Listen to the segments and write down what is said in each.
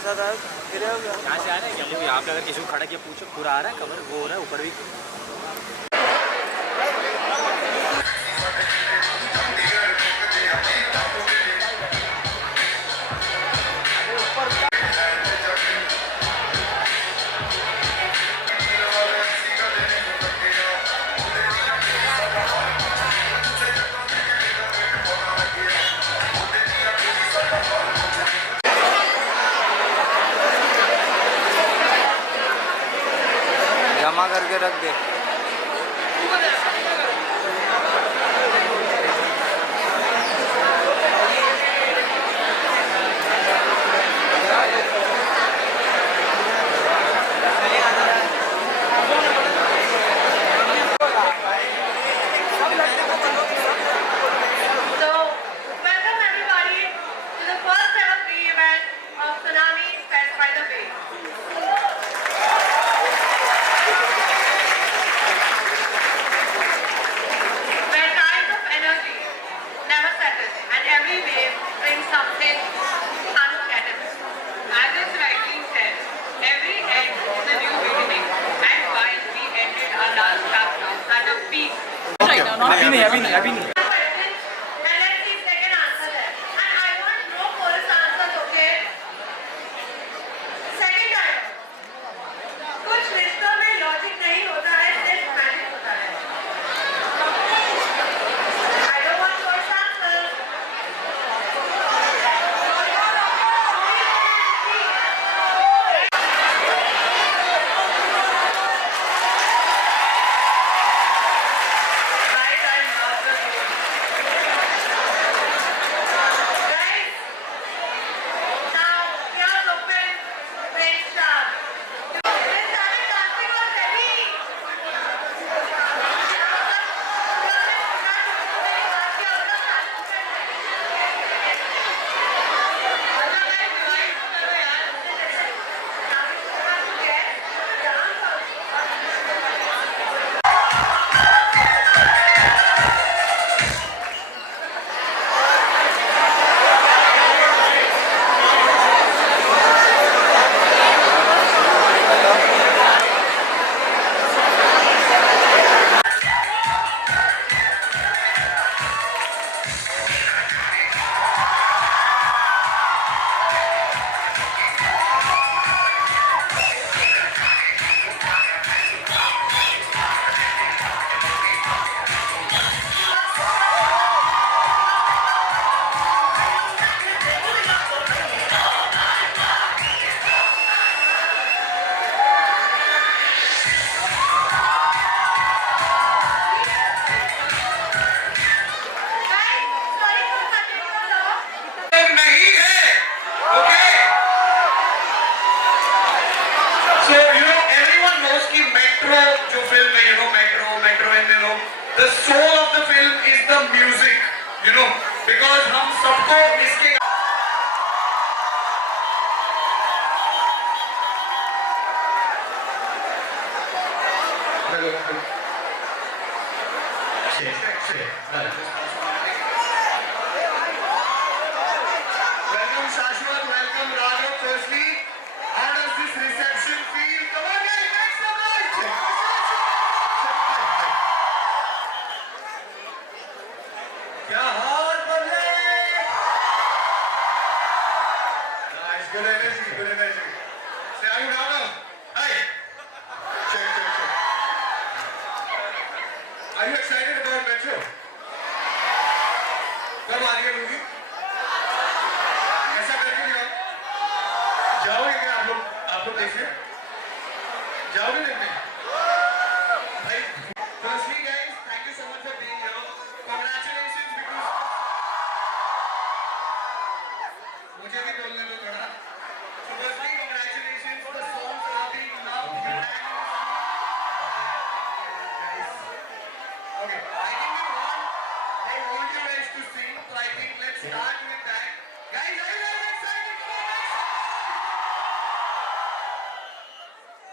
के साथ आया फिर यहाँ से आ रहा है क्या? वो यहाँ पे अगर किसी को खड़ा किया पूछो पूरा आ रहा है कवर वो हो रहा है ऊपर भी। जमा करके रख दे। अभी नहीं The soul of the film is the music, because हम सबको इसके Welcome Shashwat, welcome Raghav. Firstly, how does this reception feel? Come on guys, make some noise. क्या हाल बदले? Nice, good energy, good energy. Say, are you Raghav? Hi. Check. Are you excited about Metro? कब आ रही है movie? ऐसा करके दिखाओ। जाओगे क्या आप लोग देखने? जाओगे देखने? भाई, firstly guys, thank you so much for being here. Congratulations because मुझे भी बोलने दो थोड़ा. So firstly, congratulations. The songs are being loved unanimously. Guys, okay. I think they want you guys to sing. So I think let's start with that. Guys, are you guys excited? Come on, guys.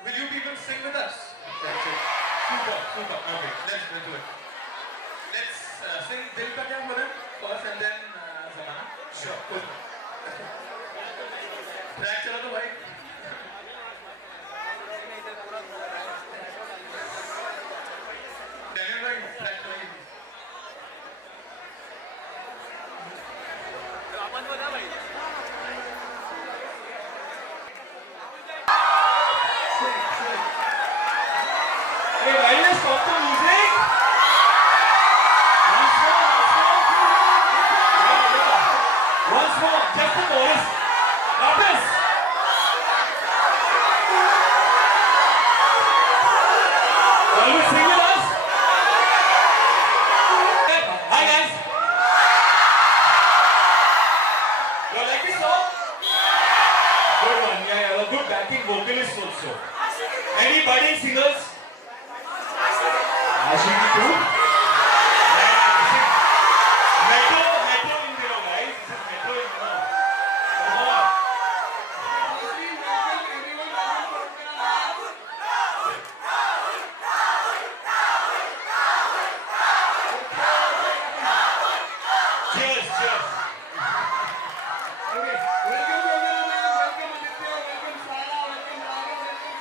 Will you people sing with us? That's it. Super. Okay, let's do it. Let's sing Dil Ka Kya Bola first and then Zamana. Sure. Cool. Track चला दो भाई। Daniel भाई track चलाइए। Hey, why you stop the music? Once more, just the chorus. Notice. Will you sing with us? Hi guys. You like this song? Good one. Yeah, a good backing vocalist also. Any budding singers? Ashiki too? Metro in below, guys. This is Metro in below. Come on. Cheers, cheers. Okay, welcome to everyone. Welcome Aditya, welcome Sara, welcome Raghav, welcome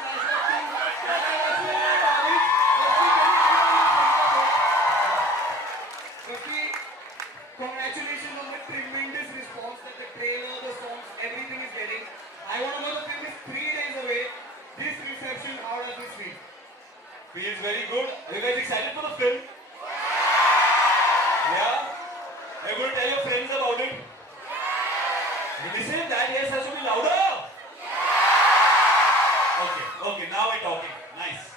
Firstly, congratulations on the tremendous response that the trailer, the songs, everything is getting. I want to know the film is 3 days away. This reception, how does this feel? Feels very good. Are you guys excited for the film? Yeah? Are you going to tell your friends about it? Listen, that yes has to be louder. Okay, now we're talking. Nice.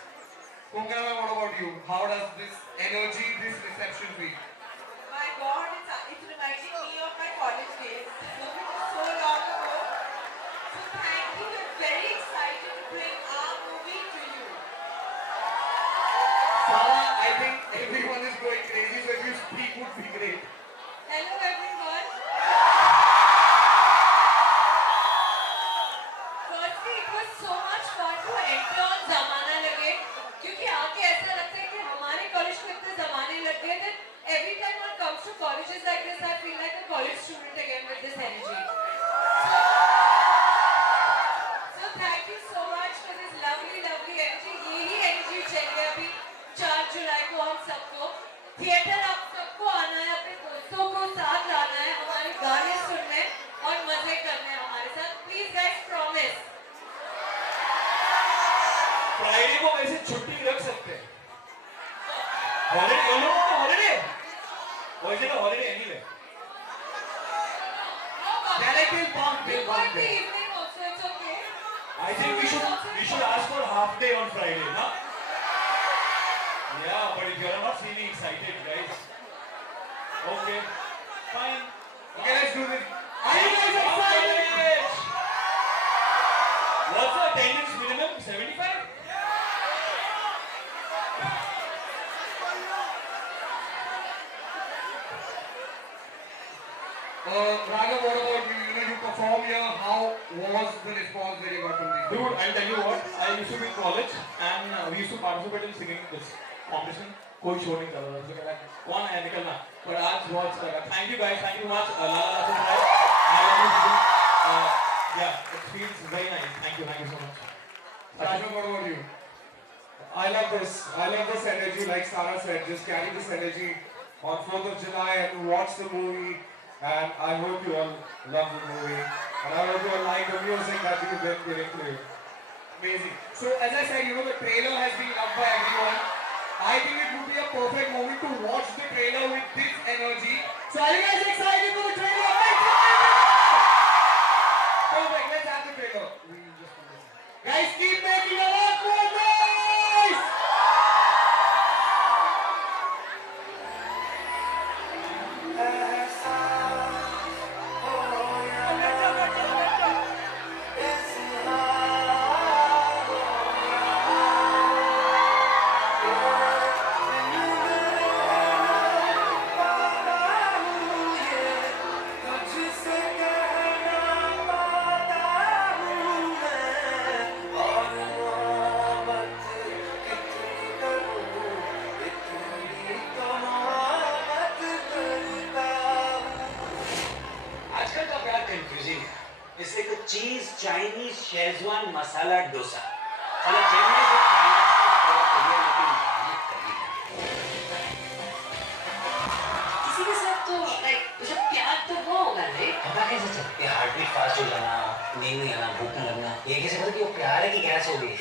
Kungana, what about you? How does this energy, this reception feel? My God, it's reminding me of my college days. So long ago. So thank you. We're very excited to bring our movie to you. Sara, I think everyone is going crazy, so if you speak would be great. Hello everyone. Firstly, it was so much fun to enter on Zamana Lage. क्योंकि आके ऐसा लगता है कि हमारे college को इतने ज़माने लग गए that every time one comes to colleges like this, I feel like a college student again with this energy. So thank you so much for this lovely energy. यही energy चाहिए अभी 4 जुलाई को हम सबको थिएटर आप सबको आना है, अपने दोस्तों को साथ लाना है, हमारे गाने सुनने और मजे करने हैं हमारे साथ. Please guys, promise. फ्राइडे को वैसे छुट्टी रख सकते हैं. Holiday? No, holiday. Or is it a holiday anyway? Directly bump You day, want bump the day. evening also, it's okay. I think we should ask for half day on Friday, no? Yeah, but if you are not feeling excited, guys. Okay, fine. Okay, let's do this. Are you guys excited? What's the attendance minimum? 75? Raghav, what about you? You know, you perform here. How was the response that you got from these? Dude, I'll tell you what, I used to be in college and we used to participate in singing this competition. कोई show नहीं कर रहा था, तो कहता कौन है निकलना, पर आज बहुत अच्छा लगा. Thank you guys, thank you much. Lala Subhai, I love you. Yeah, it feels very nice. Thank you so much. Raghav, what about you? I love this. I love this energy. Like Sara said, just carry this energy on 4th of July and watch the movie. And I hope you all love the movie. And I hope you all like the music that we've been giving to you. Amazing. So, as I said, you know, the trailer has been loved by everyone. I think it would be a perfect moment to watch the trailer with this energy. So, are you guys excited for the trailer? Perfect. Let's have the trailer. Guys, keep making a lot more noise! तुझसे कहना पाता हूँ मैं और Chinese Schezwan masala dosa. चलो चेन्नई से China order करिए, लेकिन मेहनत करनी है। किसी के साथ तो लाइक जब प्यार तो वो होगा नहीं। पता कैसे चलता है? हार्ट बीट फास्ट हो जाना, नींद नहीं आना, भूख न लगना, ये कैसे पता कि वो प्यार है कि गैस हो गई?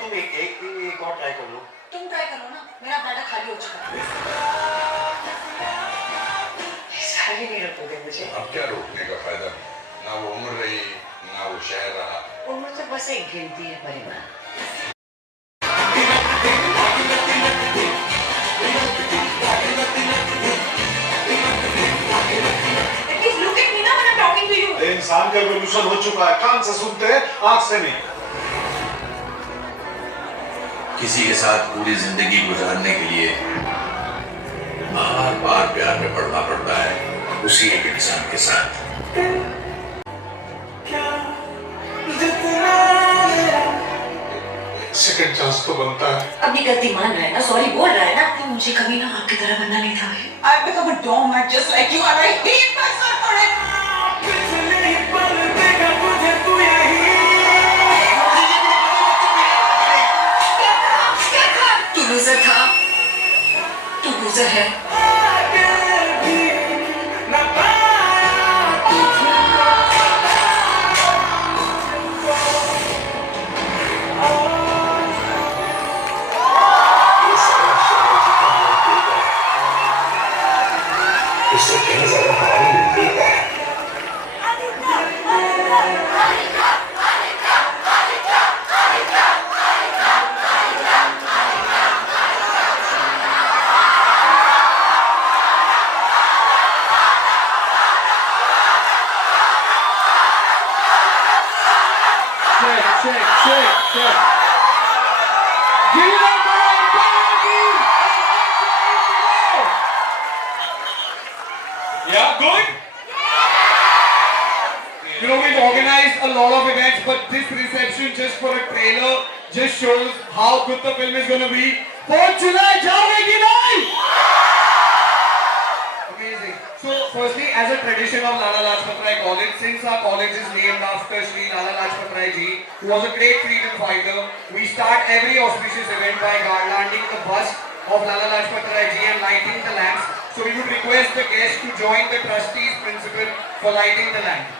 तुम एक और ट्राई कर लो। तुम ट्राई करो ना, मेरा बैठा खाली हो चुका है। सारी नहीं रखोगे मुझे। अब क्या रोकने का फायदा? ना वो उम्र रही, ना वो शहर रहा। उम्र तो बस एक गिनती है परिमाण। At least look at me now when I'm talking to you. इंसान का इवोल्यूशन हो चुका है, कान से सुनते हैं, आंख से नहीं। किसी के साथ पूरी जिंदगी गुजारने के लिए बार बार प्यार में पड़ना पड़ता है उसी एक इंसान के साथ। सेकंड चांस तो बनता है। अपनी गलती मान रहा है ना, सॉरी बोल रहा है ना। मुझे कभी ना आपकी तरह बनना नहीं था। I've become a doormat just like you and I hate myself for it. तू लूजर था, तू लूजर है। इससे कहीं ज्यादा भारी मिलती है। Check. Give it up for our entire team. Yeah, good? You know, we've organized a lot of events, but this reception just for a trailer just shows how good the film is going to be. 4th July, jaoge ki nahi? Amazing. So, firstly, as a tradition of Lala Lajpat Rai College, since our college is named after Shri Lala Lajpat Rai Ji, who was a great freedom fighter, we start every auspicious event by garlanding the bust of Lala Lajpat Rai Ji and lighting the lamps. So we would request the guests to join the trustees principal for lighting the lamp.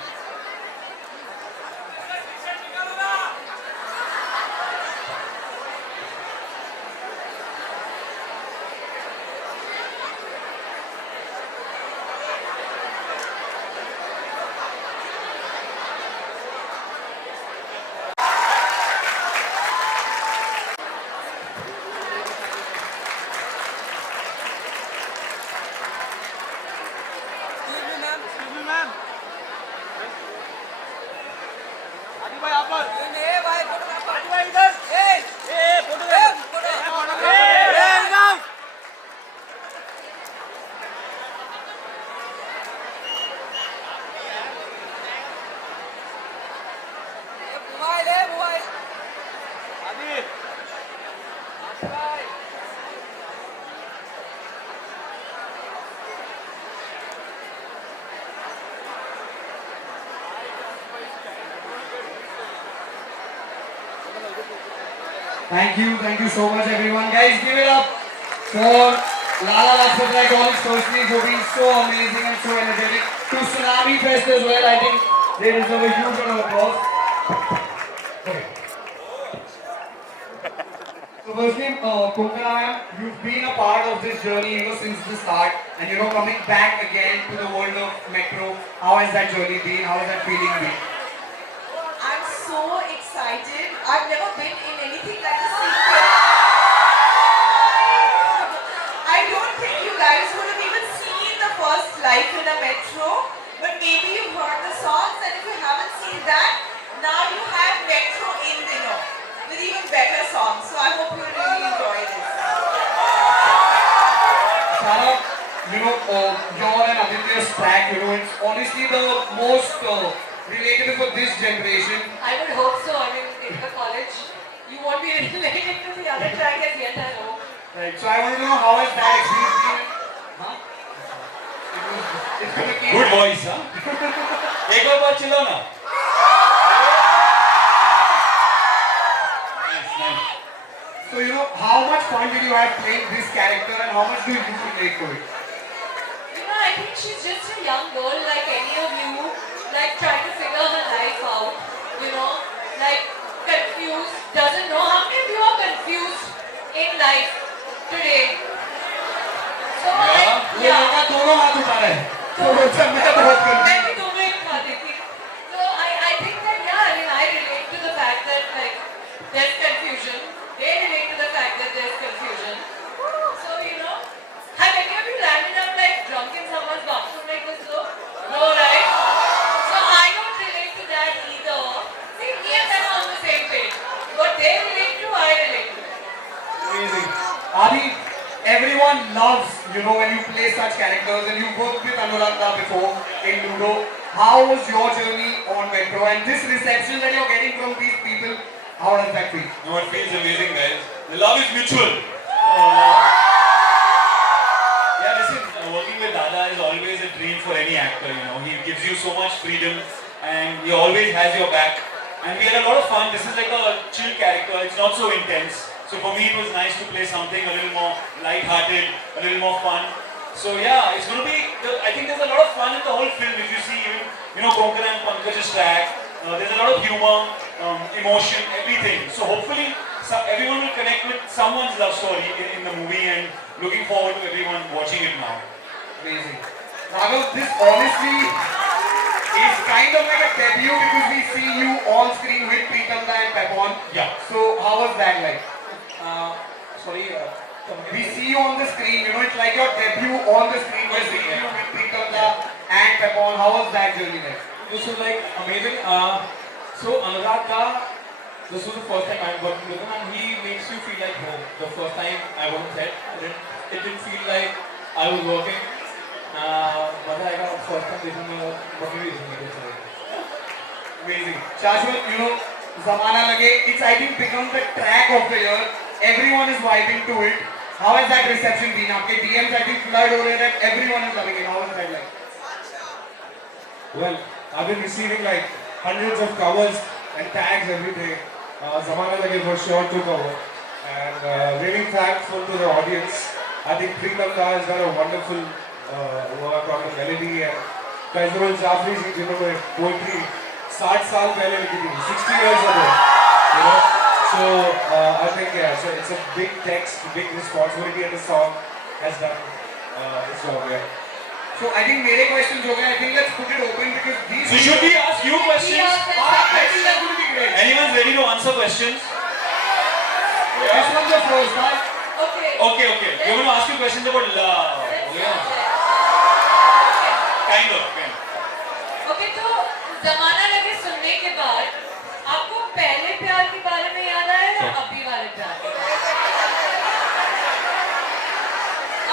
Thank you so much everyone. Guys, give it up for Lala Lajpat Rai College firstly for being so amazing and so energetic. To Tsunami Fest as well, I think they deserve a huge round of applause. Okay. So firstly, Konkana ma'am, you've been a part of this journey since the start, and coming back again to the world of metro. How has that journey been? How has that feeling been? I'm so excited. I've never been in anything like a sequel. I don't think you guys would have even seen the first Life in a Metro, but maybe you've heard the songs, and if you haven't seen that, now you have Metro in with even better songs. So I hope you really enjoy this. Sara, your and Aditya's track, it's honestly the most relatable for this generation. I would hope so. I mean, in the college, you won't be related to the other track as yet, I hope. Right. So I want to know how has that experience been? Huh? It's gonna keep. Good voice, huh? एक और बार चिल्लाओ ना. Nice, nice. So you know, how much fun did you have playing this character, and how much do you relate to it? You know, I think she's just a young girl like any of you, like trying to figure her life out, you know, like confused, doesn't know. How many of you are confused in life today? So ये लड़का दोनों हाथ उठा रहा है. तो मैं बहुत confused. मैं भी दोनों ही उठा देती. So I think that yeah, I mean I relate to the fact that like there's confusion. They relate to the fact that there's confusion. So you know, have any of you landed up like drunk in someone's bathroom like this though? No, right? So I don't relate to that either. See, me and them are on the same page. What they relate to, I relate to. Amazing. Adi, everyone loves, you know, when you play such characters, and you worked with Anuradha before in Ludo. How was your journey on Metro, and this reception that you're getting from these people, how does that feel? No, it feels amazing, guys. The love is mutual. Yeah, listen, working with Dada is always a dream for any actor, you know. He gives you so much freedom and he always has your back. And we had a lot of fun. This is like a chill character. It's not so intense. So for me, it was nice to play something a little more light-hearted, a little more fun. So yeah, it's going to be, I think there's a lot of fun in the whole film. If you see even, you know, Konkana and Pankaj's track, there's a lot of humor, emotion, everything. So hopefully everyone will connect with someone's love story in the movie, and looking forward to everyone watching it now. Amazing. Raghav, this honestly is kind of like a debut because we see you on screen with Pritamda and Pepon. Yeah. So how was that like? Sorry. We see you on the screen, you know, it's like your debut on the screen. We're seeing you with Pritamda and Pepon. How was that journey like? This was like amazing. So Anuradha, this was the first time I'm working with him, and he makes you feel like home. The first time I was on set, it didn't feel like I was working. मजा आएगा first time देखने में, mummy भी देखने को Amazing. Shashwat, you know, Zamana Lage, it's I think become the track of the year. Everyone is vibing to it. How has that reception been? आपके DMs I think flood हो रहे हैं that everyone is loving it. How is that like? Well, I've been receiving like hundreds of covers and tags every day. Zamana Lage for sure took over. And really thankful to the audience. I think Pritamda has done a wonderful work on the melody, and Faizaul Jafri ji जिन्होंने poetry 60 साल पहले लिखी थी, 60 years ago, you know. So I think yeah, so it's a big text, big responsibility, and the song has done its job. Yeah. So I think मेरे questions हो गए. I think let's put it open because these. So should we ask you questions? I think that's going to be great. Anyone's ready to answer questions? This one's the first, right? Okay. Okay. We're going to ask you questions about love. Kind of. Okay, तो जमाना लगे सुनने के बाद आपको पहले प्यार के बारे में याद आया या अभी वाले प्यार के बारे में?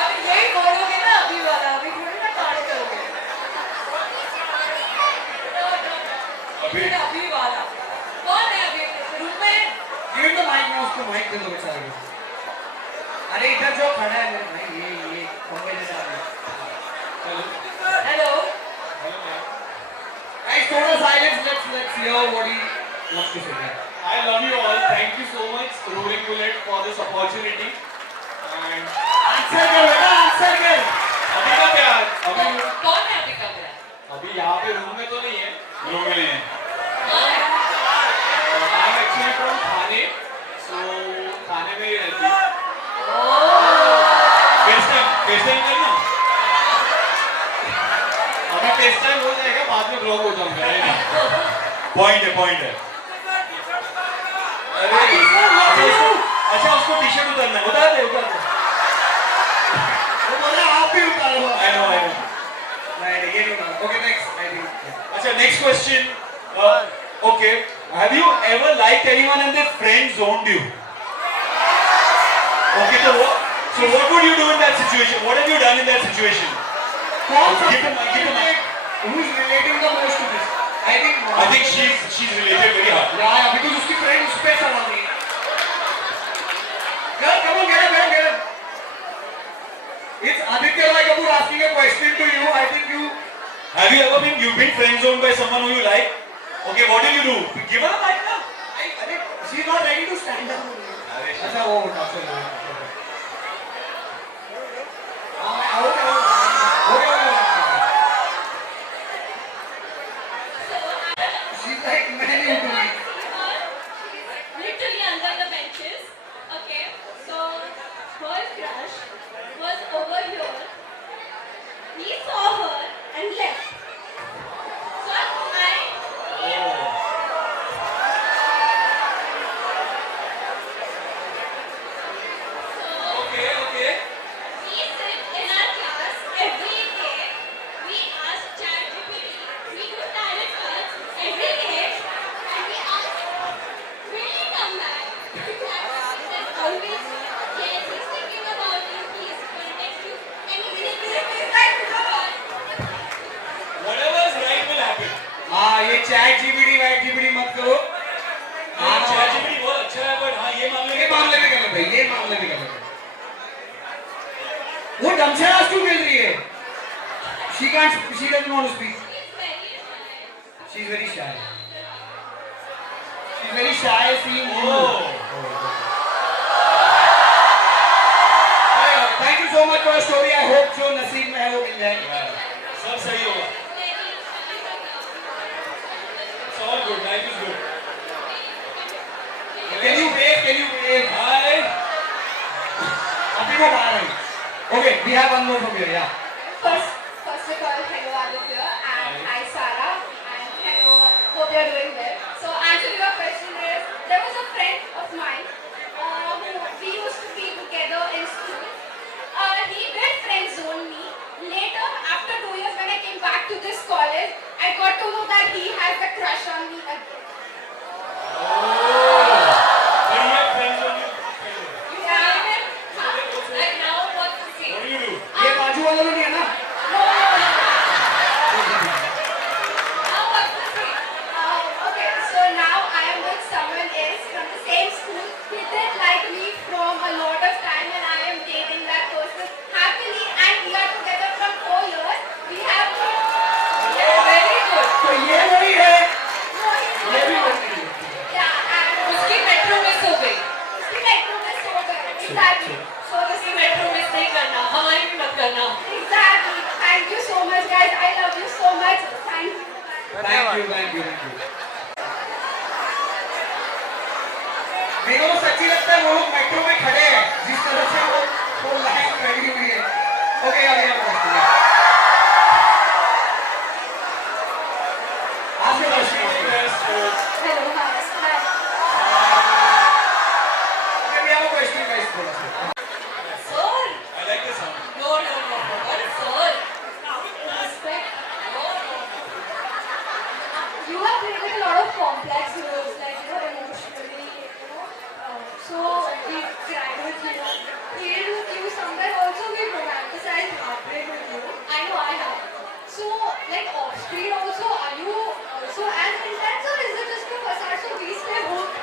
अब यही बोलोगे ना, अभी वाला, अभी थोड़ी ना काट करोगे. अभी वाला कौन है? अभी रूम में है? Give him the mic now. उसको mic दे दो बेचारे को. अरे इधर जो खड़ा है मेरे भाई, ये खंबे जैसा है. Hello. Guys, total silence. Let's hear what he wants to say. I love you all. Thank you so much, Rolling Bullet, for this opportunity. And Answer कर बेटा, answer कर. अभी का प्यार, अभी कौन है अभी का प्यार? अभी यहाँ पे रूम में तो नहीं है. रूम में नहीं है. कौन है? I'm actually from Thane, so Thane में ही रहती. FaceTime करना. अभी FaceTime हो जाएगा, बाद में ब्लॉग हो जाऊंगा. Point है. अच्छा उसको टी-शर्ट उतारना है. उतार दे. वो बोल रहा आप भी उतारो. I know. नहीं, ये नहीं उतारो. Okay, next. I think. अच्छा next question. Okay, have you ever liked anyone and their friend zoned you? Okay, so what would you do in that situation? What have you done in that situation? कौन सा Give the mic. who's relating the most to this? I think think she's related very hard. Yeah, because उसकी friend उस पे सवाल नहीं है. Girl, come on, get up. It's Aditya Roy Kapoor asking a question to you. I think you. Have you ever been friend zoned by someone who you like? Okay, what did you do? Give her a mic now. She's not ready to stand up. अच्छा वो उठा चलो. She's like many to me. Literally under the benches. Okay, so her crush was over here. He saw her and left. So Okay. we sit in our class every day. We ask ChatGPT. We do tarot cards every day, and we ask, "Will you come back?" There's always yes. He's thinking about you. Please contact you. Anything is right with her. Whatever is right will happen. हाँ ये chat GPT white GPT मत करो. हाँ, ChatGPT बहुत अच्छा है, but हाँ ये मामले ये मामले में गलत है. ये मामले में गलत है. वो डमशराज क्यों खेल रही है? She doesn't want to speak. He's very shy. She's very shy seeing you. Thank you so much for your story. I hope जो नसीब में है वो मिल जाए. सब सही होगा. It's all good. Life is good. Can you wave? Hi. अभी वो बाहर आई. Okay, we have one more from here. Yeah. First of all, hello Aditya and hi Sarah and hello. Hope you're doing well. So answering your question is, there was a friend of mine who we used to be together in school. He did friend zone me. Later, after 2 years, when I came back to this college, I got to know that he has a crush on me again. But you have friends on you. You have him? And now what to say? What do you do? ये बाजू वाला तो नहीं है ना? Now what to say? Okay, so now I am with someone else from the same school. He did like me from a lot of time and I am dating that person happily and we are together from 4 years. We have very good. तो ये वही है. No, he's ये भी not. वही है. Yeah, and उसकी metro miss हो गई. उसकी metro में सो गए. Exactly. So this उसकी मेट्रो मिस नहीं करना, हमारी भी मत करना. exactly. Thank you so much, guys. I love you so much. Thank you. Thank you. मेरे को सच्ची लगता है वो लोग मेट्रो में खड़े हैं जिस तरह से वो लाइन खड़ी हुई है. Okay, अभी हम करते हैं. Ask your question. Hello, hi. Okay, we have a question, guys. थोड़ा सा. Sir. I like the sound. No. What is sir? Respect. You have played with a lot of complex roles, like emotionally, so we cried with you, played with you. Sometimes also we romanticize heartbreak with you. I know I have. So, like off screen also, are you also as intense or is it just a facade so we stay hooked?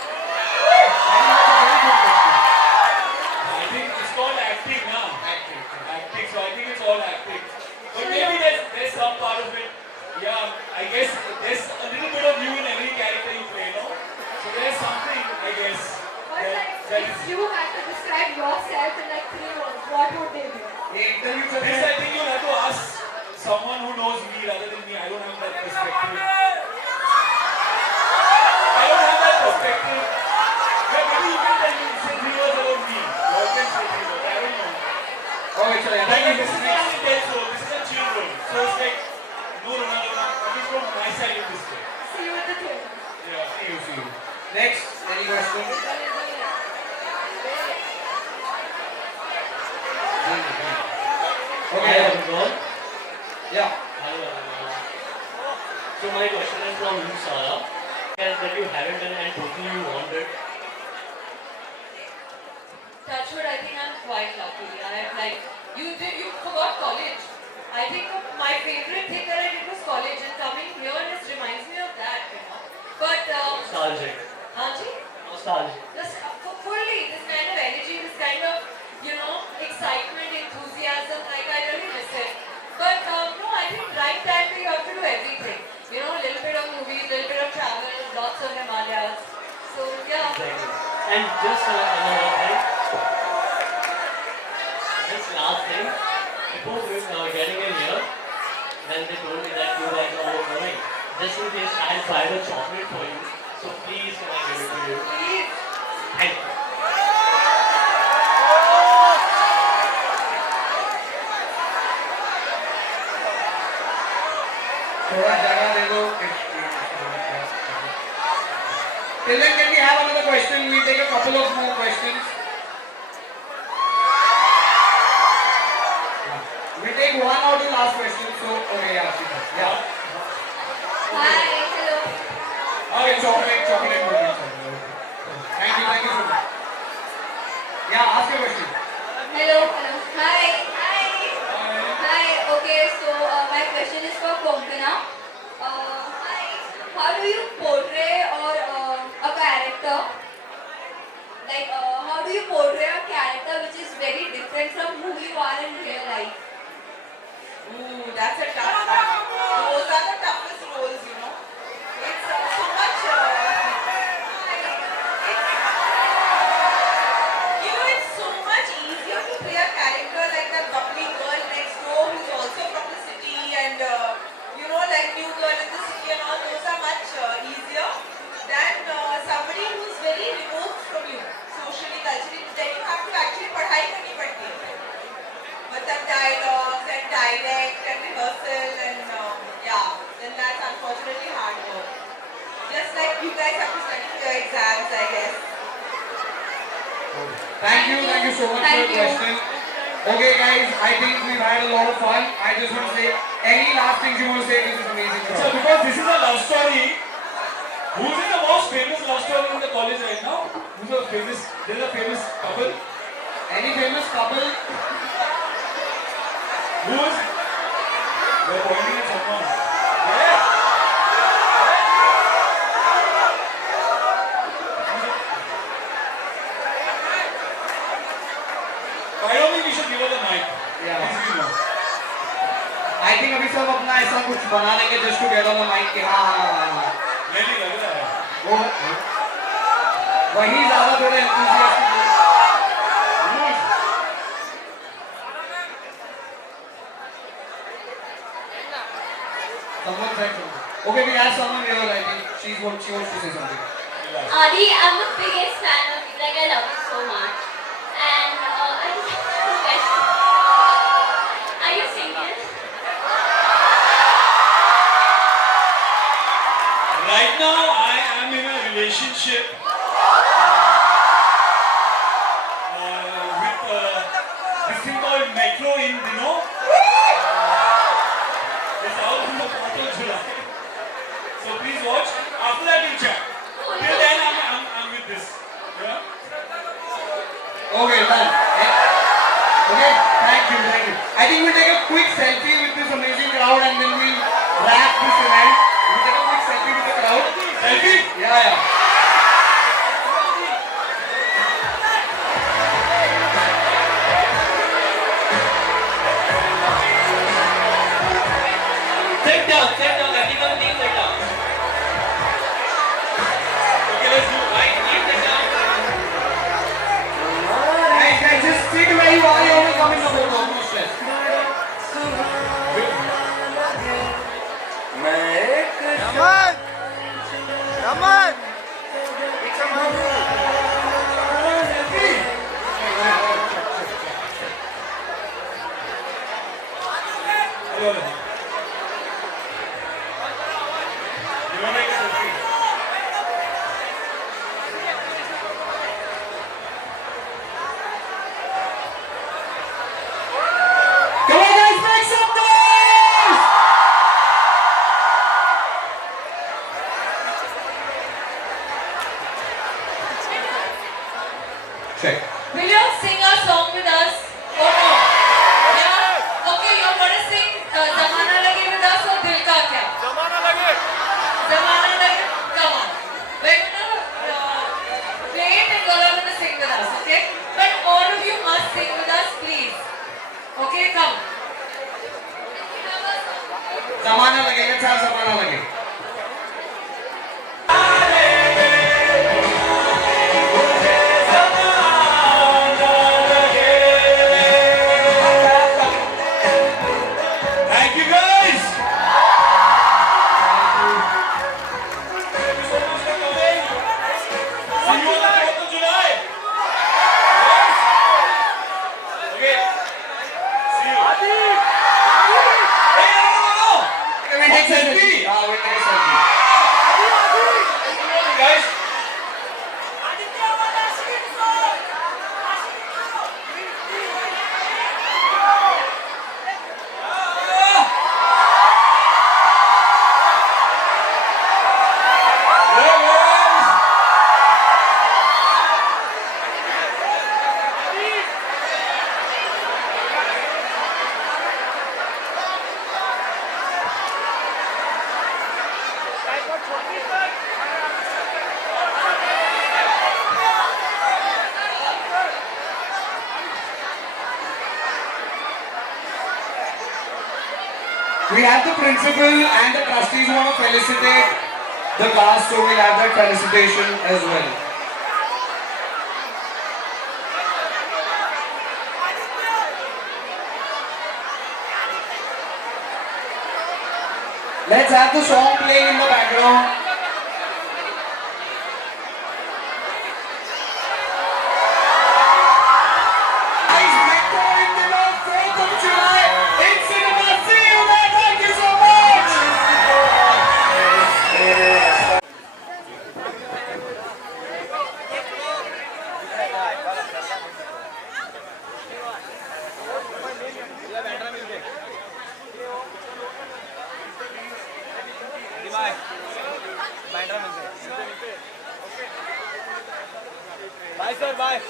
I think it's called acting now. Acting. So I think it's all acting. But maybe there's some part of it. Yeah, I guess there's a little bit of you in every character you play, no? So there's something, I guess. But like, that if is. you had to describe yourself in like 3 words, what would they be? ये interview चल This रहा I है. think you'll have to ask someone who knows me rather than me. I don't have that perspective. Yeah, maybe you can tell me, say 3 words about me. You can say 3 words. I don't know. Okay, चलो. Like, this is not an intense role. This is a chill role. So it's like, no Ronaldo, at least from my side in this way. See you at the theater. Yeah. See you. Next, any question? Okay. Yeah. So my question is from you, Sarah. That you haven't done and totally you wanted. Touchwood, I think I'm quite lucky. I am like, you forgot college. I think my favorite thing that I did was college, and coming here just reminds me of that, you know. nostalgic. Auntie? Nostalgic. This fully, this kind of energy, this kind of, you know, excitement, enthusiasm, like I really miss it. But no, I think right time we have to do everything. You know, a little bit of movies, a little bit of travel, lots of Himalayas. So yeah. Exactly. And just another thing. This last thing. Before we getting in here, when they told me that you guys are all going, just in case I'll buy the chocolate for you. So please can I give it to you? Please. Thank you. थोड़ा जगह दे दो. Till then, can we have another question? We'll take a couple of more questions. We'll take one or two last questions. So, okay, yeah. Hi, hello. Okay, chocolate. Thank you so much. Yeah, ask your question. Hello. Hi. Okay, so my question is for Konkana. Hi. How do you portray a character? Like, how do you portray a character which is very different from who you are in real life? Ooh, that's a tough one. Those are the toughest roles, you know. It's so much. You know, it's so much easier to play a character like that bubbly girl next door who's also from the city and, you know, like new girl in the city and all. Those are much easier than somebody who's very removed from you, socially, culturally. Then you have to actually पढ़ाई करनी पड़ती है. मतलब dialogues and direct and rehearsal and yeah, then that's unfortunately hard work. Just like you guys have to study for your exams, I guess. Thank you so much for your question. Okay, guys, I think we've had a lot of fun. I just want to say, any last things you want to say to this amazing crowd? So because this is a love story, who's in the most famous love story in the college right now? Who's a famous? There's a famous couple. Any famous couple? Who's? They're pointing at someone. Yeah. I don't think we should give her the mic. Yeah. Please give her. I think अभी सब अपना ऐसा कुछ बना लेंगे just to get on the mic कि हाँ. नहीं लग रहा है. वो वही ज़्यादा थोड़े enthusiastic. Who's? Someone said something. Okay, we have someone here. I think she wants to say something. Adi, I'm the biggest fan of you. Like, I love you so much. And I just have a question. Are you single? Right now, I am in a relationship with this thing called Metro in, you know. It's out in the 4th of July. So please watch. After that, we'll chat. Till then, I'm with this. Yeah. Okay, done. Okay, thank you. I think we'll take a quick selfie with this amazing crowd and then we'll wrap this event. We'll take a quick selfie with the crowd. Selfie? Yeah. Sit down, everyone please sit down. Okay, let's do it. Right, please sit down. Guys, just sit where you are. You only come in the photo. No stress. Raman! You want to make a selfie? Come on, guys, make some noise! Check. Will you sing a song with us or no? Yeah? Okay, you're gonna sing Zamana Lage with us or Dil Ka Kya? Zamana Lage. Come on. We're gonna Thank you so much for coming. See you on the 4th of July. Yes. Okay. See you. Hey, no. Can we take selfie? We'll take a selfie. Good morning, guys. We have the principal and the trustees who want to felicitate the class, so we'll have that felicitation as well. Let's have the song playing in the background. Guys, Metro in the 4th of July in cinema. See you there. Thank you so much. Bye sir bye